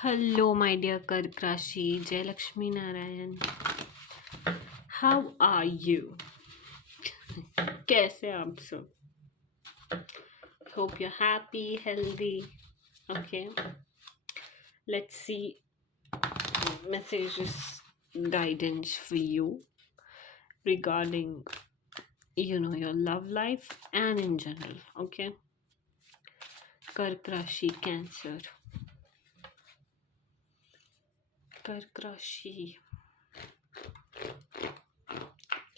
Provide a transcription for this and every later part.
Hello, my dear Kark Rashi, Jai Lakshmi Narayan. How are you? कैसे आप सब? Hope you're happy, healthy. Okay, let's see messages, guidance for you regarding your love life and in general. Okay, Kark Rashi, Cancer. Kark Rashi,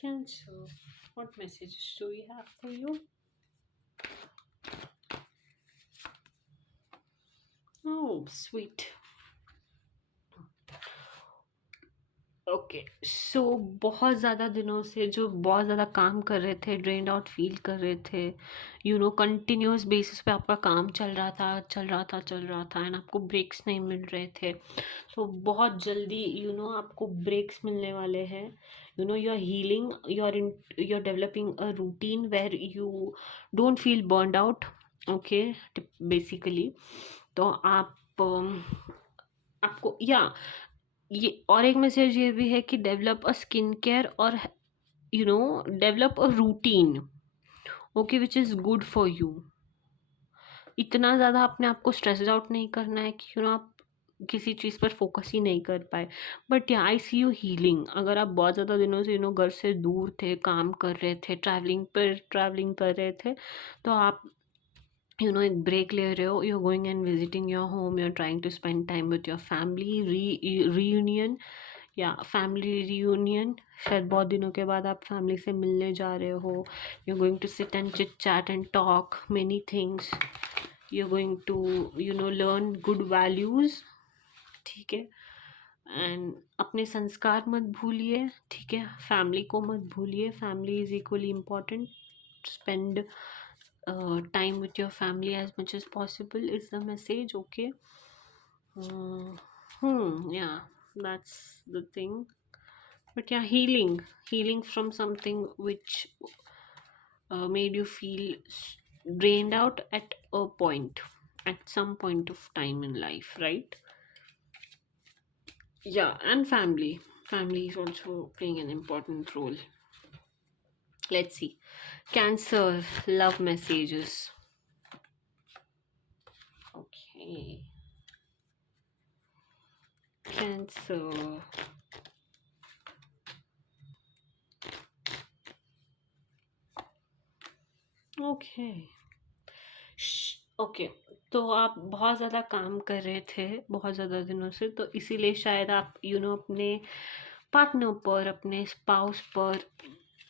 Cancer. What messages do we have for you? Oh, sweet. Okay so बहुत ज़्यादा दिनों से जो बहुत ज़्यादा काम कर रहे थे, ड्रेन्ड आउट फील कर रहे थे, कंटिन्यूस बेसिस पे आपका काम चल रहा था एंड आपको ब्रेक्स नहीं मिल रहे थे। तो बहुत जल्दी आपको ब्रेक्स मिलने वाले हैं। You are healing, you are developing a routine where you don't feel burned out. Okay, basically तो आपको ये और एक मैसेज ये भी है कि डेवलप अ स्किन केयर और develop a routine, okay, which is good for you. इतना ज़्यादा अपने आप को स्ट्रेस आउट नहीं करना है कि आप किसी चीज़ पर फोकस ही नहीं कर पाए। बट या आई सी यू हीलिंग। अगर आप बहुत ज़्यादा दिनों से घर से दूर थे, काम कर रहे थे, ट्रैवलिंग कर रहे थे, तो आप एक ब्रेक ले रहे हो, you are going and visiting your home, you are trying to spend time with your family, reunion या फैमिली रीयूनियन। शायद बहुत दिनों के बाद आप फैमिली से मिलने जा रहे हो, you are going to sit and chit chat and talk many things, you are going to learn good values. ठीक है, एंड अपने संस्कार मत भूलिए। ठीक है, फैमिली को मत भूलिए, family is equally important. Spend time with your family as much as possible is the message. Okay. Yeah, that's the thing. But yeah, healing from something which made you feel drained out at some point of time in life, right? Yeah, and family is also playing an important role. Let's see. Cancer love messages. Okay. Cancer. Okay okay, तो आप बहुत ज़्यादा काम कर रहे थे बहुत ज़्यादा दिनों से, तो इसीलिए शायद आप अपने पार्टनर पर, अपने स्पाउस पर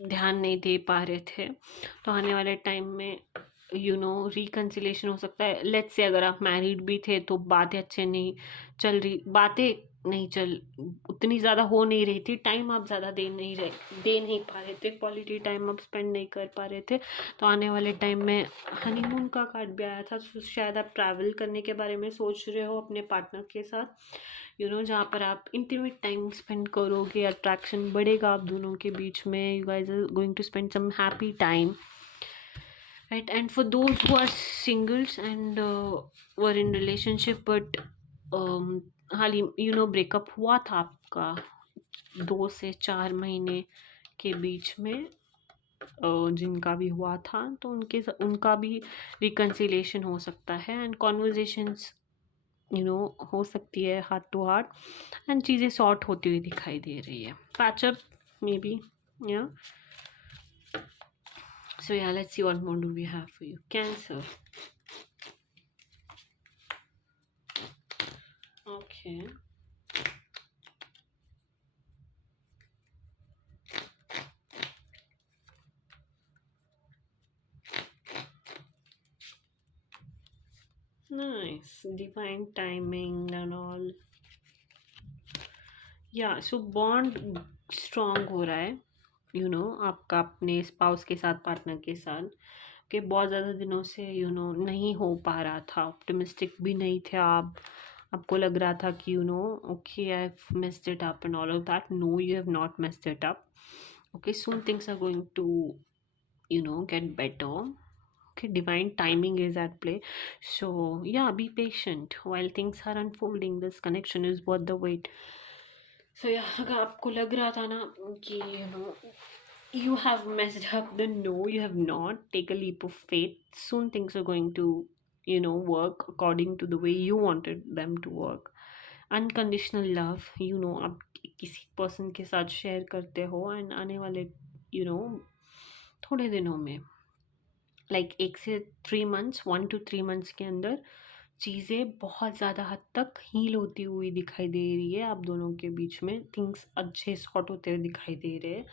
ध्यान नहीं दे पा रहे थे। तो आने वाले टाइम में रिकन्सिलेशन हो सकता है। लेट्स से अगर आप मैरिड भी थे तो बातें अच्छे नहीं चल रही, बातें नहीं चल उतनी ज़्यादा हो नहीं रही थी, टाइम आप ज़्यादा दे नहीं पा रहे थे, क्वालिटी टाइम आप स्पेंड नहीं कर पा रहे थे। तो आने वाले टाइम में हनीमून का कार्ड भी आया था, तो शायद आप ट्रैवल करने के बारे में सोच रहे हो अपने पार्टनर के साथ, जहाँ पर आप इंटीमेट टाइम स्पेंड करोगे, अट्रैक्शन बढ़ेगा आप दोनों के बीच में, you guys are going to spend some happy time, right. And for those who are singles and were in relationship but हाल ही ब्रेकअप हुआ था आपका 2 से 4 महीने के बीच में, जिनका भी हुआ था, तो उनका भी रिकन्सिलेशन हो सकता है एंड कॉन्वर्जेशंस हो सकती है हार्ट टू हार्ट एंड चीज़ें सॉर्ट होती हुई दिखाई दे रही है, पैचअप मे बी। या सो या let's see what more do we have for you, Cancer. Okay, nice, divine timing and all. या सो बॉन्ड स्ट्रॉन्ग हो रहा है आपका अपने स्पाउस के साथ, पार्टनर के साथ, कि बहुत ज़्यादा दिनों से नहीं हो पा रहा था, ऑप्टिमिस्टिक भी नहीं थे आप, आपको लग रहा था कि okay I have messed it up and all of that. No, you have not messed it up. Okay, soon things are going to get better. Okay, divine timing is at play. So yeah, be patient while things are unfolding. This connection is worth the wait. So yeah, अगर आपको लग रहा था ना कि you have messed up, then no, you have not. Take a leap of faith. Soon things are going to work according to the way you wanted them to work. Unconditional love, आप किसी person के साथ share करते हो and आने वाले थोड़े दिनों में, लाइक 1 से 3 मंथ्स, 1 to 3 मंथ्स के अंदर चीज़ें बहुत ज़्यादा हद तक हील होती हुई दिखाई दे रही है आप दोनों के बीच में। थिंग्स अच्छे सॉर्ट होते हुए दिखाई दे रहे हैं,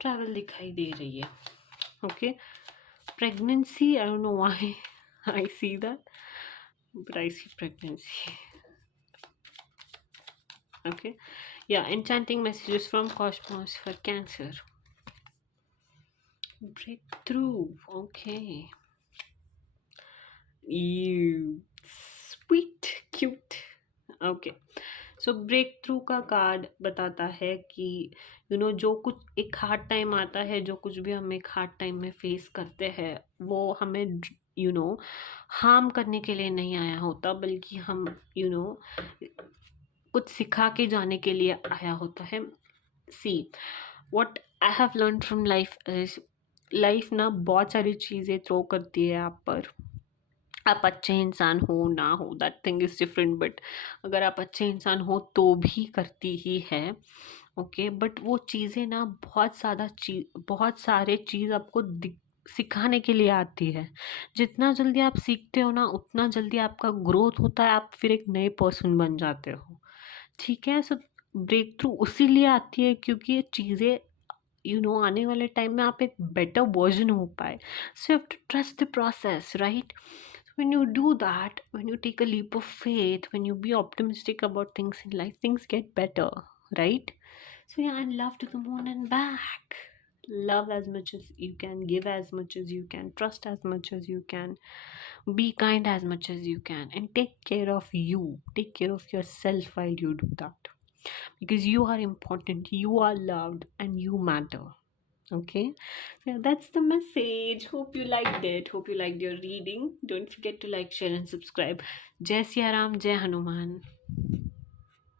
ट्रैवल दिखाई दे रही है। Okay, pregnancy, I don't know why I see that, but I see pregnancy. Okay, yeah, enchanting messages from cosmos for Cancer. Breakthrough. Okay. You sweet, cute. Okay. So breakthrough का card बताता है कि जो कुछ एक hard time आता है, जो कुछ भी हम एक हार्ड टाइम में फेस करते हैं, वो हमें हार्म करने के लिए नहीं आया होता, बल्कि हम कुछ सिखा के जाने के लिए आया होता है। See what I have learn from life is, life ना बहुत सारी चीज़ें थ्रो करती है आप पर। आप अच्छे इंसान हो ना हो, that thing is different, but अगर आप अच्छे इंसान हो तो भी करती ही है। ओके, बट वो चीज़ें ना बहुत सारे चीज़ आपको सिखाने के लिए आती है। जितना जल्दी आप सीखते हो ना, उतना जल्दी आपका ग्रोथ होता है, आप फिर एक नए पर्सन बन जाते हो। ठीक है, सो ब्रेक थ्रू उसी लिए आती है क्योंकि ये चीज़ें आने वाले टाइम में आप एक बेटर वर्जन हो पाए। So have to trust the process, right? When you do that, when you take a leap of faith, when you be optimistic about things in life, things get better, right? So yeah, and love to the moon and back. Love as much as you can, give as much as you can, trust as much as you can, be kind as much as you can, and take care of you. Take care of yourself while you do that, because you are important, you are loved, and you matter. Okay, so that's the message. Hope you liked it. Hope you liked your reading. Don't forget to like, share, and subscribe. Jai Siya Ram, Jai Hanuman.